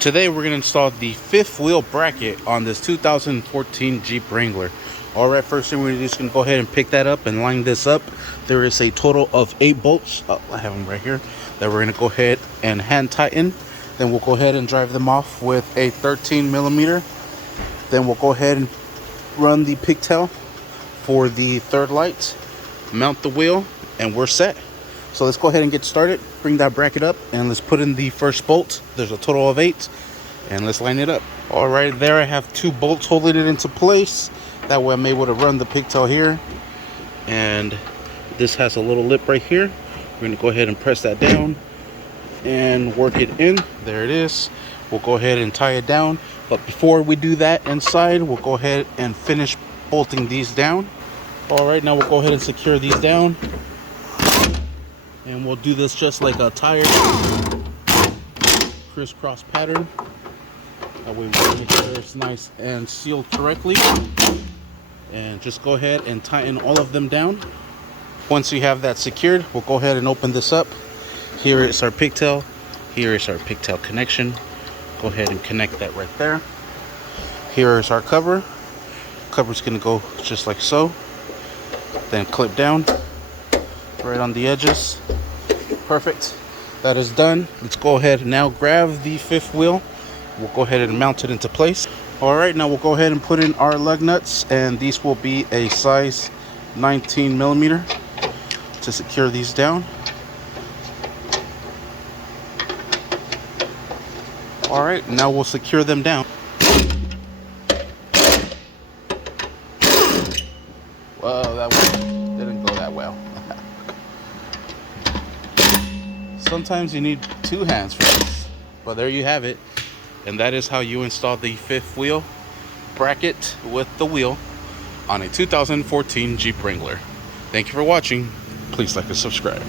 Today we're going to install the fifth wheel bracket on this 2014 Jeep Wrangler. Alright, first thing we're just going to go ahead and pick that up and line this up. There is a total of 8 bolts, I have them right here, that we're going to go ahead and hand tighten. Then we'll go ahead and drive them off with a 13 millimeter. Then we'll go ahead and run the pigtail for the third light, mount the wheel, and we're set. So let's go ahead and get started. Bring that bracket up and let's put in the first bolt. There's a total of 8, and let's line it up. All right, there I have 2 bolts holding it into place. That way I'm able to run the pigtail here, and this has a little lip right here. We're going to go ahead and press that down and work it in. There it is. We'll go ahead and tie it down, but before we do that inside, we'll go ahead and finish bolting these down. All right, now we'll go ahead and secure these down, and we'll do this just like a tire crisscross pattern. That way we'll make sure it's nice and sealed correctly. And just go ahead and tighten all of them down. Once you have that secured, we'll go ahead and open this up. Here is our pigtail. Here is our pigtail connection. Go ahead and connect that right there. Here is our cover. Cover's gonna go just like so. Then clip down right on the edges. Perfect. That is done. Let's go ahead and now grab the fifth wheel. We'll go ahead and mount it into place. All right, now we'll go ahead and put in our lug nuts, and these will be a size 19 millimeter to secure these down. All right, now we'll secure them down. Well, that one didn't go that well. Sometimes you need 2 hands for this. But there you have it. And that is how you install the fifth wheel bracket with the wheel on a 2014 Jeep Wrangler. Thank you for watching. Please like and subscribe.